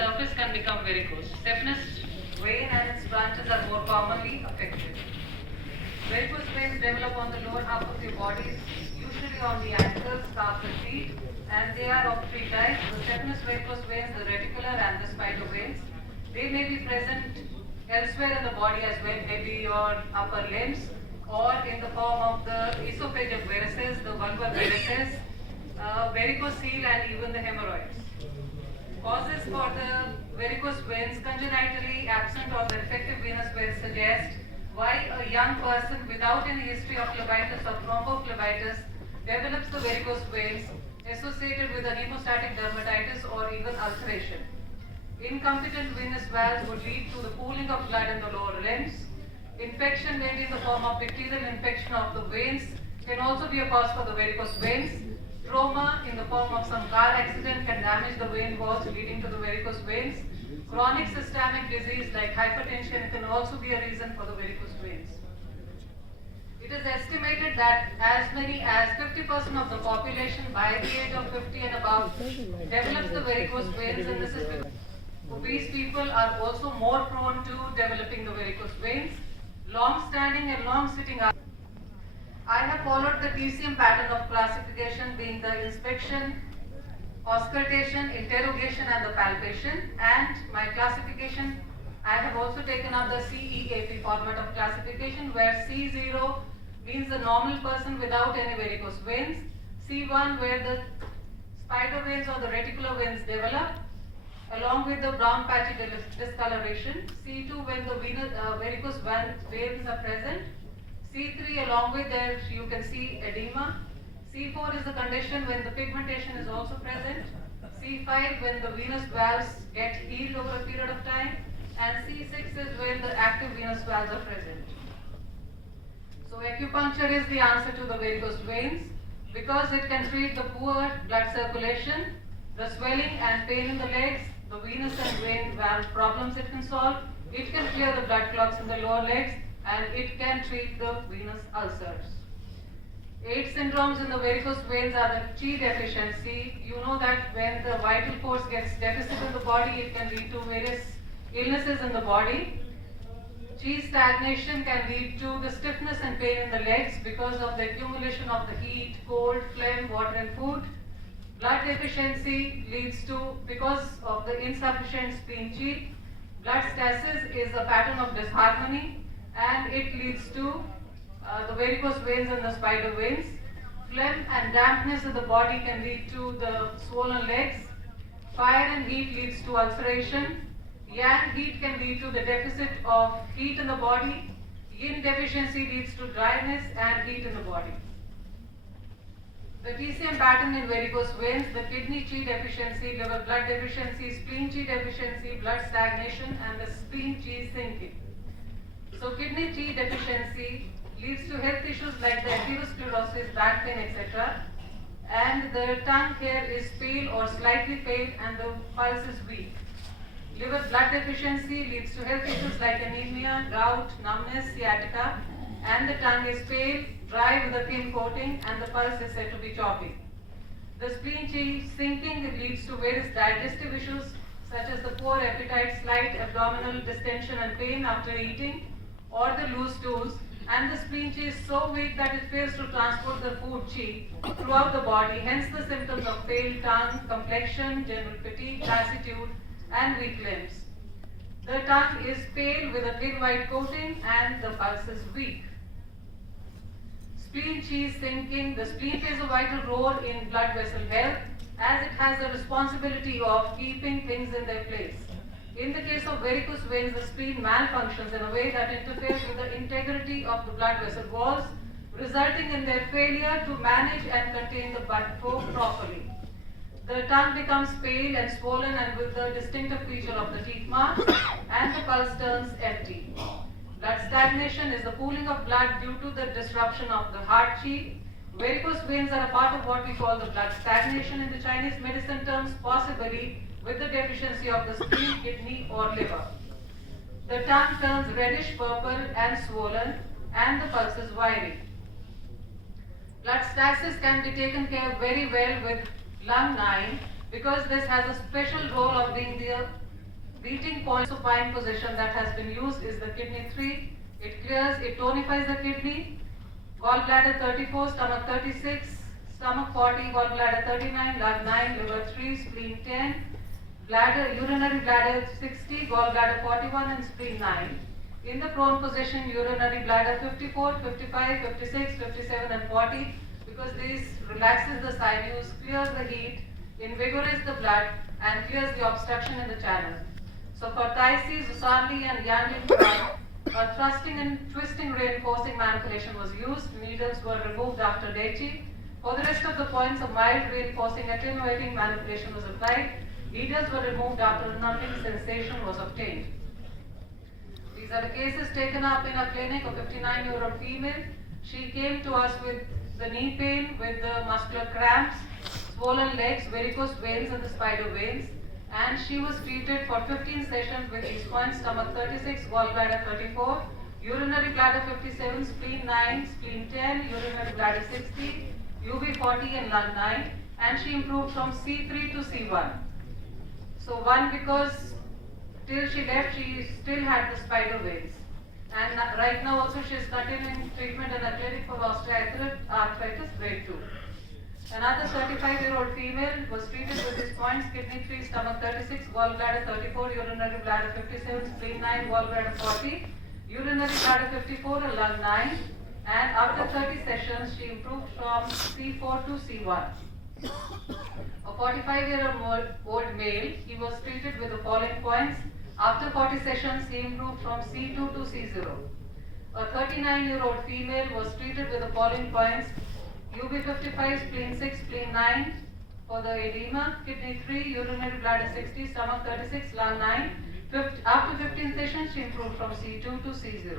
surface can become varicose. Stiffness, vein and its branches are more commonly affected. Varicose veins develop on the lower half of your body, usually on the ankles, calves and feet, and they are of three types: the stephanous varicose veins, the reticular and the spider veins. They may be present elsewhere in the body as well, maybe your upper limbs, or in the form of the esophageal varices, the vulvar varices, varicocele and even the hemorrhoids. Causes for the varicose veins congenitally absent or the defective venous veins suggest why a young person without any history of phlebitis or thrombophlebitis develops the varicose veins associated with a hemostatic dermatitis or even ulceration. Incompetent venous valves would lead to the pooling of blood in the lower limbs. Infection may be in the form of bacterial infection of the veins, can also be a cause for the varicose veins. Trauma in the form of some car accident can damage the vein walls leading to the varicose veins. Chronic systemic disease like hypertension can also be a reason for the varicose veins. It is estimated that as many as 50% of the population by the age of 50 and above develops the varicose veins, and this is because obese people are also more prone to developing the varicose veins. Long-standing and long-sitting hours. I have followed the TCM pattern of classification, being the inspection, auscultation, interrogation and the palpation, and my classification, I have also taken up the CEAP format of classification, where C0 means the normal person without any varicose veins, C1 where the spider veins or the reticular veins develop along with the brown patchy discoloration, C2 when the varicose veins are present, C3 along with there you can see edema, C4 is the condition when the pigmentation is also present, C5 when the venous valves get healed over a period of time, and C6 is when the active venous valves are present. So acupuncture is the answer to the varicose veins because it can treat the poor blood circulation, the swelling and pain in the legs, the venous and vein valve problems it can solve, it can clear the blood clots in the lower legs, and it can treat the venous ulcers. 8 syndromes in the varicose veins are the Chi deficiency. You know that when the vital force gets deficit in the body, it can lead to various illnesses in the body. Chi stagnation can lead to the stiffness and pain in the legs because of the accumulation of the heat, cold, phlegm, water and food. Blood deficiency leads to, because of the insufficient spleen chi, blood stasis is a pattern of disharmony, and it leads to the varicose veins and the spider veins. Phlegm and dampness in the body can lead to the swollen legs. Fire and heat leads to ulceration. Yang heat can lead to the deficit of heat in the body. Yin deficiency leads to dryness and heat in the body. The TCM pattern in varicose veins, the kidney chi deficiency, liver blood deficiency, spleen chi deficiency, blood stagnation and the spleen chi sinking. So kidney chi deficiency leads to health issues like the atherosclerosis, back pain, etc. And the tongue here is pale or slightly pale and the pulse is weak. Liver blood deficiency leads to health issues like anemia, gout, numbness, sciatica, and the tongue is pale, dry with a thin coating, and the pulse is said to be choppy. The spleen chi sinking leads to various digestive issues such as the poor appetite, slight abdominal distension and pain after eating, or the loose stools, and the spleen chi is so weak that it fails to transport the food chi throughout the body, hence the symptoms of pale tongue, complexion, general fatigue, lassitude, and weak limbs. The tongue is pale with a thin white coating and the pulse is weak. Spleen chi sinking. The spleen plays a vital role in blood vessel health as it has the responsibility of keeping things in their place. In the case of varicose veins, the spleen malfunctions in a way that interferes with the integrity of the blood vessel walls, resulting in their failure to manage and contain the blood flow properly. The tongue becomes pale and swollen and with the distinctive feature of the teeth marks, and the pulse turns empty. Blood stagnation is the pooling of blood due to the disruption of the heart chi. Varicose veins are a part of what we call the blood stagnation in the Chinese medicine terms, possibly with the deficiency of the spleen, kidney or liver. The tongue turns reddish purple and swollen, and the pulse is wiry. Blood stasis can be taken care of very well with lung 9 because this has a special role of being the beating point supine position that has been used is the kidney 3. It clears, it tonifies the kidney. Gallbladder 34, stomach 36, stomach 40, gallbladder 39, lung 9, liver 3, spleen 10, bladder, urinary bladder 60, gallbladder 41 and spleen 9. In the prone position, urinary bladder 54, 55, 56, 57 and 40, because this relaxes the sinews, clears the heat, invigorates the blood and clears the obstruction in the channel. So for Thaisi, Zusarli and Yanglin, a thrusting and twisting reinforcing manipulation was used. Needles were removed after Daichi. For the rest of the points, a mild reinforcing attenuating manipulation was applied. Needles were removed after numbing sensation was obtained. These are the cases taken up in a clinic. A 59-year-old female. She came to us with the knee pain, with the muscular cramps, swollen legs, varicose veins and the spider veins. And she was treated for 15 sessions with these points: stomach 36, gallbladder 34, urinary bladder 57, spleen 9, spleen 10, urinary bladder 60, UV 40 and lung 9, and she improved from C3 to C1. So 1, because till she left she still had the spider veins, and right now also she is continuing treatment in a clinic for osteoarthritis grade 2. Another 35-year-old female was treated with these points: kidney 3, stomach 36, gallbladder 34, urinary bladder 57, spleen 9, gallbladder 40, urinary bladder 54 and lung 9. And after 30 sessions, she improved from C4 to C1. A 45-year-old male, he was treated with the following points. After 40 sessions, he improved from C2 to C0. A 39-year-old female was treated with the following points: UB 55, spleen 6, spleen 9 for the edema, kidney 3, urinary bladder 60, stomach 36, lung 9. After 15 sessions, she improved from C2 to C0.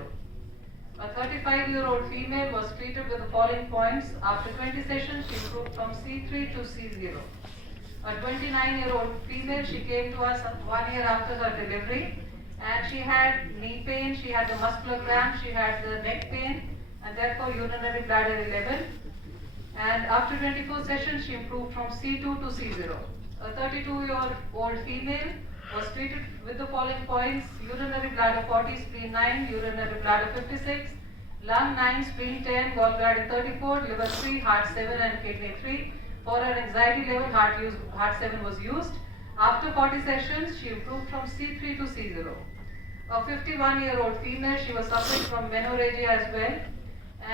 A 35-year-old female was treated with the following points. After 20 sessions, she improved from C3 to C0. A 29-year-old female, she came to us 1 year after her delivery, and she had knee pain, she had the muscular cramp, she had the neck pain, and therefore urinary bladder 11. And after 24 sessions, she improved from C2 to C0. A 32-year-old female was treated with the following points: urinary bladder 40, spleen 9, urinary bladder 56, lung 9, spleen 10, gallbladder 34, liver 3, heart 7 and kidney 3. For her anxiety level, heart 7 was used. After 40 sessions, she improved from C3 to C0. A 51-year-old female, she was suffering from menorrhagia as well,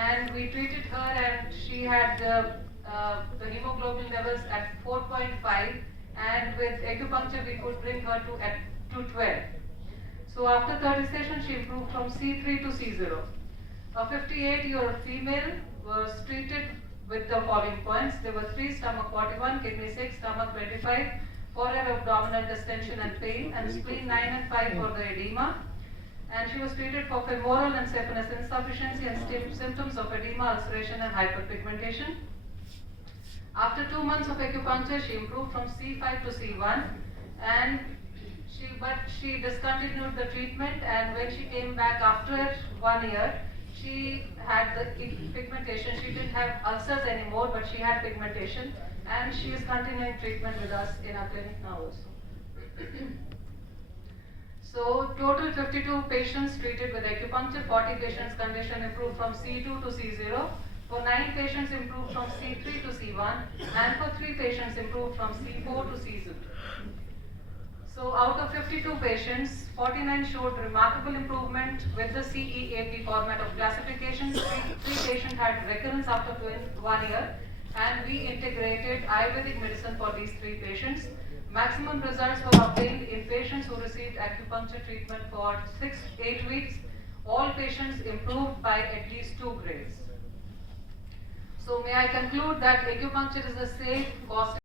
and we treated her, and she had the hemoglobin levels at 4.5, and with acupuncture we could bring her to 12. So after 30 sessions, she improved from C3 to C0. A 58-year-old female was treated with the following points. There were 3, stomach 41, kidney 6, stomach 25 for her abdominal distension and pain, and spleen 9 and 5 for the edema. And she was treated for femoral and saphenous insufficiency and symptoms of edema, ulceration and hyperpigmentation. After 2 months of acupuncture, she improved from C5 to C1, and she discontinued the treatment, and when she came back after 1 year, she had the pigmentation. She didn't have ulcers anymore, but she had pigmentation, and she is continuing treatment with us in our clinic now also. So total 52 patients treated with acupuncture, 40 patients condition improved from C2 to C0, for 9 patients improved from C3 to C1, and for 3 patients improved from C4 to C0. So out of 52 patients, 49 showed remarkable improvement with the CEAP format of classification. 3 patients had recurrence after 1 year, and we integrated Ayurvedic medicine for these 3 patients. Maximum results were obtained in patients who received acupuncture treatment for 6-8 weeks. All patients improved by at least 2 grades. So may I conclude that acupuncture is a safe, cost